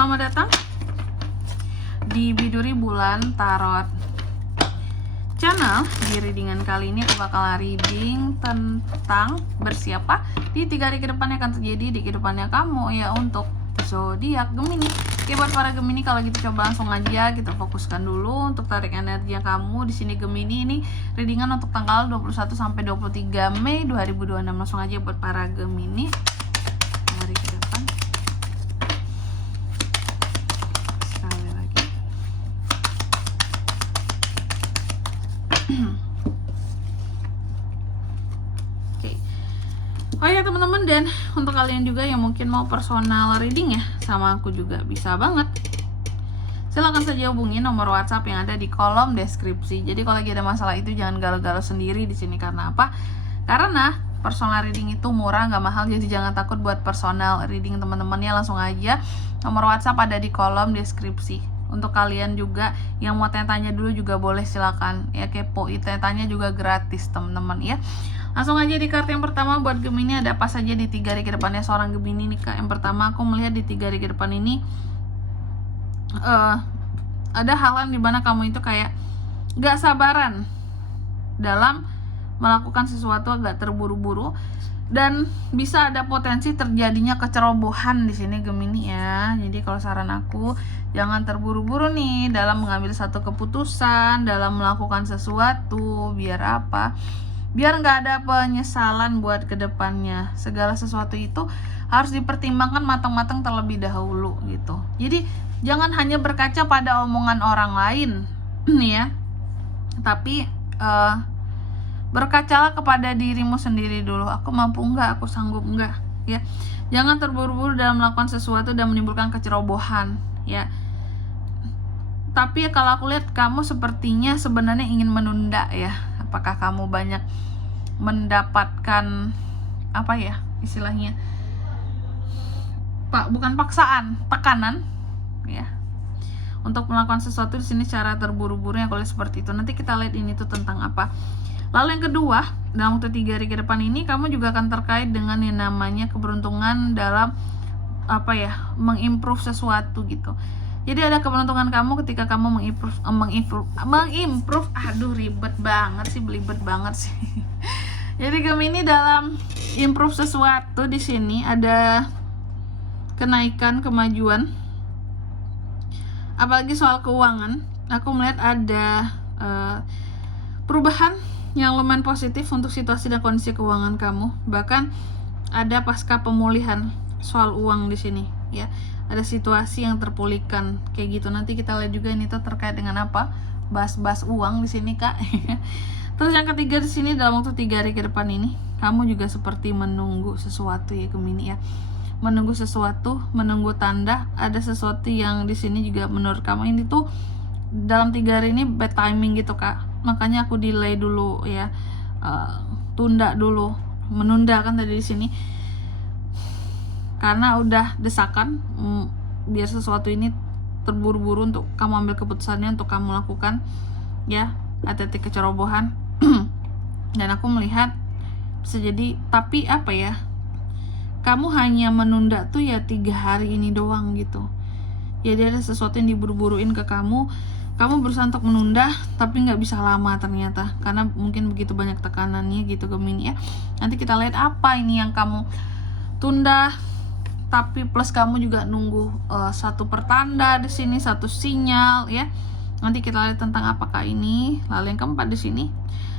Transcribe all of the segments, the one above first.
Selamat datang di Biduri Bulan Tarot Channel. Di readingan kali ini aku bakal reading tentang bersiapa di 3 hari ke depan yang akan terjadi di kehidupannya kamu ya, untuk zodiak Gemini. Oke, buat para Gemini, kalau gitu coba langsung aja kita fokuskan dulu untuk tarik energi yang kamu di sini Gemini. Ini readingan untuk tanggal 21 sampai 23 Mei 2026. Langsung aja buat para Gemini. Hari ke depan. Sekali lagi. Oke. Oh ya teman-teman, dan untuk kalian juga yang mungkin mau personal reading ya sama aku juga bisa banget. Silahkan saja hubungi nomor WhatsApp yang ada di kolom deskripsi. Jadi kalau lagi ada masalah itu jangan galau-galau sendiri di sini. Karena apa? Karena personal reading itu murah, nggak mahal. Jadi jangan takut buat personal reading teman-teman ya. Langsung aja nomor WhatsApp ada di kolom deskripsi. Untuk kalian juga yang mau tanya-tanya dulu juga boleh, silakan ya, kepo. Tanya juga gratis teman-teman ya. Langsung aja di kartu yang pertama buat Gemini, ada apa saja di 3 hari ke depannya seorang Gemini nih Kak. Yang pertama aku melihat di 3 hari ke depan ini ada hal di dimana kamu itu kayak gak sabaran dalam melakukan sesuatu, agak terburu-buru, dan bisa ada potensi terjadinya kecerobohan di sini Gemini ya. Jadi kalau saran aku, jangan terburu-buru nih dalam mengambil satu keputusan, dalam melakukan sesuatu. Biar apa? Biar nggak ada penyesalan buat kedepannya. Segala sesuatu itu harus dipertimbangkan matang-matang terlebih dahulu gitu. Jadi jangan hanya berkaca pada omongan orang lain nih ya, tapi berkacalah kepada dirimu sendiri dulu. Aku mampu nggak? Aku sanggup nggak? Ya, jangan terburu-buru dalam melakukan sesuatu dan menimbulkan kecerobohan ya. Tapi kalau aku lihat kamu sepertinya sebenarnya ingin menunda ya. Apakah kamu banyak mendapatkan apa ya istilahnya, bukan paksaan, tekanan ya, untuk melakukan sesuatu di sini secara terburu-buru ya. Kalau seperti itu nanti kita lihat ini tuh tentang apa. Lalu yang kedua, dalam waktu 3 hari ke depan ini kamu juga akan terkait dengan yang namanya keberuntungan dalam apa ya, mengimprove sesuatu gitu. Jadi ada keberuntungan kamu ketika kamu mengimprove. Aduh ribet banget sih, belibet banget sih. Jadi Gemini dalam improve sesuatu di sini ada kenaikan, kemajuan. Apalagi soal keuangan, aku melihat ada perubahan yang lumayan positif untuk situasi dan kondisi keuangan kamu. Bahkan ada pasca pemulihan soal uang di sini ya. Ada situasi yang terpulihkan kayak gitu. Nanti kita lihat juga ini tuh terkait dengan apa, bahas-bahas uang di sini Kak. Terus yang ketiga di sini, dalam waktu 3 hari ke depan ini kamu juga seperti menunggu sesuatu ya Gemini ya. Menunggu sesuatu, menunggu tanda. Ada sesuatu yang di sini juga menurut kamu ini tuh dalam 3 hari ini bad timing gitu Kak. Makanya aku delay dulu ya, tunda dulu, menunda kan tadi di sini. Karena udah desakan, biar sesuatu ini terburu-buru untuk kamu ambil keputusannya, untuk kamu lakukan ya, hati-hati kecerobohan. Dan aku melihat bisa jadi, tapi apa ya, kamu hanya menunda tuh ya 3 hari ini doang gitu. Jadi ada sesuatu yang diburu-buruin ke kamu berusaha untuk menunda, tapi nggak bisa lama ternyata, karena mungkin begitu banyak tekanannya gitu Gemini ya. Nanti kita lihat apa ini yang kamu tunda, tapi plus kamu juga nunggu satu pertanda di sini, satu sinyal ya. Nanti kita lihat tentang apakah ini. Lalu yang keempat di sini,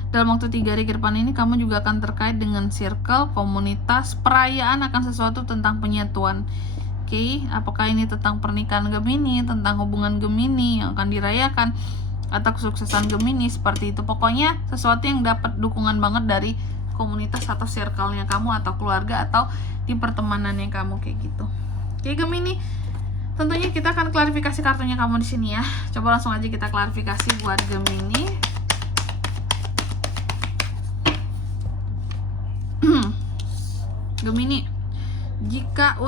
dalam waktu 3 hari ke depan ini kamu juga akan terkait dengan circle, komunitas, perayaan akan sesuatu tentang penyatuan. Oke, apakah ini tentang pernikahan Gemini, tentang hubungan Gemini yang akan dirayakan, atau kesuksesan Gemini, seperti itu. Pokoknya sesuatu yang dapat dukungan banget dari komunitas atau circle-nya kamu, atau keluarga, atau di pertemanannya kamu kayak gitu. Oke Gemini, tentunya kita akan klarifikasi kartunya kamu di sini ya. Coba langsung aja kita klarifikasi buat Gemini. Gemini, jika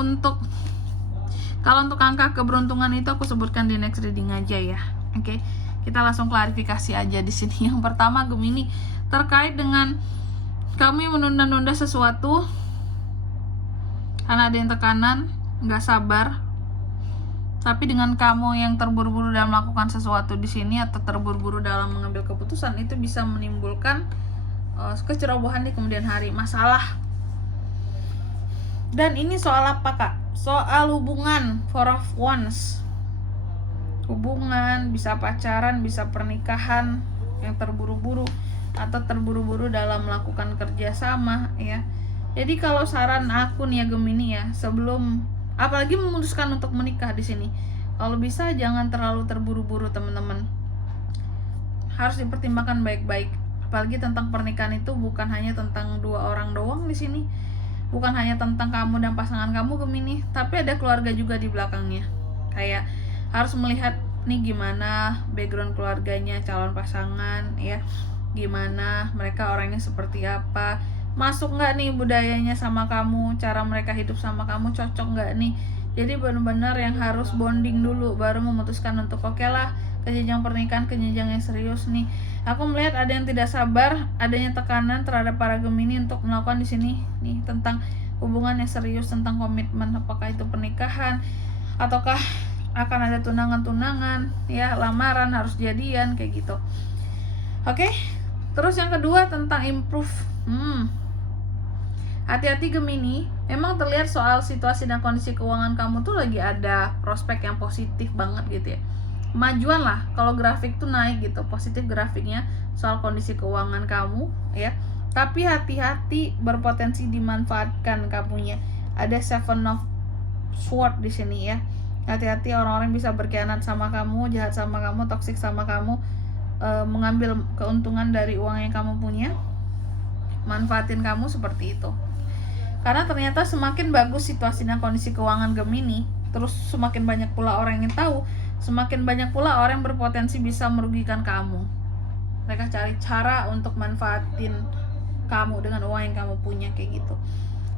kalau untuk angka keberuntungan itu aku sebutkan di next reading aja ya. Oke, kita langsung klarifikasi aja di sini. Yang pertama Gemini, terkait dengan kamu yang menunda-nunda sesuatu karena ada yang tekanan, nggak sabar, Tapi dengan kamu yang terburu-buru dalam melakukan sesuatu di sini atau terburu-buru dalam mengambil keputusan, itu bisa menimbulkan kecerobohan di kemudian hari, masalah. Dan ini soal apa, Kak? Soal hubungan, four of wands. Hubungan, bisa pacaran, bisa pernikahan yang terburu-buru atau terburu-buru dalam melakukan kerjasama, ya. Jadi kalau saran aku nih ya Gemini ya, sebelum apalagi memutuskan untuk menikah di sini, kalau bisa jangan terlalu terburu-buru, teman-teman. Harus dipertimbangkan baik-baik. Apalagi tentang pernikahan itu bukan hanya tentang dua orang doang di sini. Bukan hanya tentang kamu dan pasangan kamu Gemini, tapi ada keluarga juga di belakangnya. Kayak harus melihat nih gimana background keluarganya calon pasangan, ya. Gimana mereka orangnya seperti apa, masuk nggak nih budayanya sama kamu, cara mereka hidup sama kamu cocok nggak nih. Jadi benar-benar yang harus bonding dulu baru memutuskan untuk oke lah ke jenjang pernikahan, ke jenjang yang serius nih. Aku melihat ada yang tidak sabar, adanya tekanan terhadap para Gemini untuk melakukan di sini nih tentang hubungan yang serius, tentang komitmen, apakah itu pernikahan ataukah akan ada tunangan-tunangan, ya, lamaran, harus jadian kayak gitu. Oke. Terus yang kedua tentang improve. Hati-hati Gemini, memang terlihat soal situasi dan kondisi keuangan kamu tuh lagi ada prospek yang positif banget gitu ya. Kemajuan lah, kalau grafik tuh naik gitu, positif grafiknya soal kondisi keuangan kamu ya. Tapi hati-hati, berpotensi dimanfaatkan kamunya. Ada Seven of Swords di sini ya. Hati-hati, orang-orang bisa berkhianat sama kamu, jahat sama kamu, toksik sama kamu, mengambil keuntungan dari uang yang kamu punya, manfaatin kamu seperti itu. Karena ternyata semakin bagus situasi dan kondisi keuangan Gemini, terus semakin banyak pula orang yang tahu, semakin banyak pula orang yang berpotensi bisa merugikan kamu. Mereka cari cara untuk manfaatin kamu dengan uang yang kamu punya kayak gitu.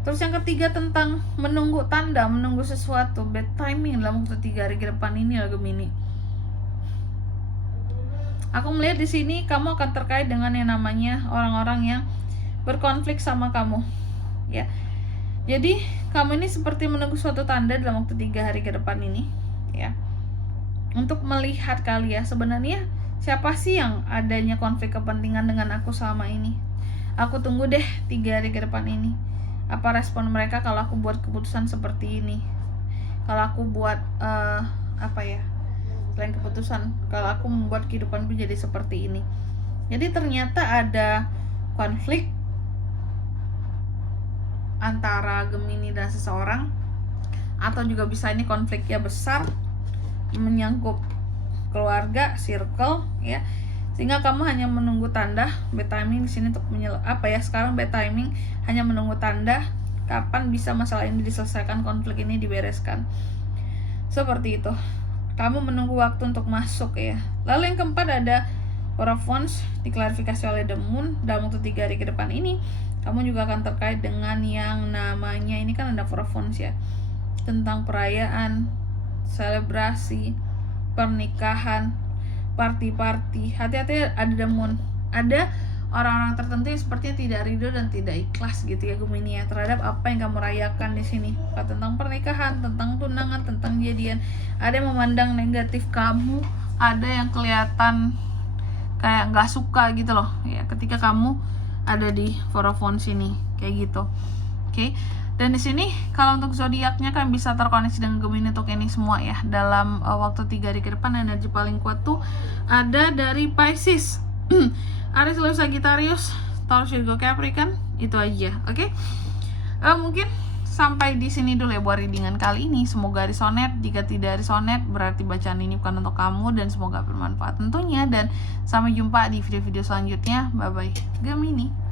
Terus yang ketiga tentang menunggu tanda, menunggu sesuatu, bad timing dalam waktu 3 hari ke depan ini ya Gemini. Aku melihat di sini kamu akan terkait dengan yang namanya orang-orang yang berkonflik sama kamu, ya. Jadi kamu ini seperti menunggu suatu tanda dalam waktu 3 hari ke depan ini, ya. Untuk melihat kali ya sebenarnya siapa sih yang adanya konflik kepentingan dengan aku selama ini. Aku tunggu deh 3 hari ke depan ini. Apa respon mereka kalau aku buat keputusan seperti ini? Kalau aku buat selain keputusan, kalau aku membuat kehidupanku jadi seperti ini. Jadi ternyata ada konflik antara Gemini dan seseorang, atau juga bisa ini konfliknya besar, menyangkut keluarga, circle, ya. Sehingga kamu hanya menunggu tanda, bad timing di sini untuk sekarang bad timing, hanya menunggu tanda kapan bisa masalah ini diselesaikan, konflik ini dibereskan. Seperti itu. Kamu menunggu waktu untuk masuk ya. Lalu yang keempat ada Four of Wands, diklarifikasi oleh The Moon dalam waktu 3 hari ke depan ini. Kamu juga akan terkait dengan yang namanya, ini kan ada Four of Wands ya, tentang perayaan, selebrasi, pernikahan, party-party. Hati-hati, ada The Moon. Ada orang-orang tertentu yang sepertinya tidak ridho dan tidak ikhlas gitu ya Gemini ya, terhadap apa yang kamu rayakan di sini. Tentang pernikahan, tentang tunangan, tentang jadian. Ada yang memandang negatif kamu, ada yang kelihatan kayak nggak suka gitu loh ya ketika kamu ada di Four of Wands ini kayak gitu. Oke. Dan di sini kalau untuk zodiaknya kan bisa terkoneksi dengan Gemini untuk ini semua ya. Dalam waktu 3 hari ke depan energi paling kuat tuh ada dari Pisces, Aries, Leo, Sagittarius, Taurus, Virgo, Capricorn. Itu aja. Oke. Mungkin sampai di sini dulu ya buat readingan kali ini. Semoga resonate. Jika tidak resonate berarti bacaan ini bukan untuk kamu, dan semoga bermanfaat tentunya. Dan sampai jumpa di video-video selanjutnya. Bye bye Gemini.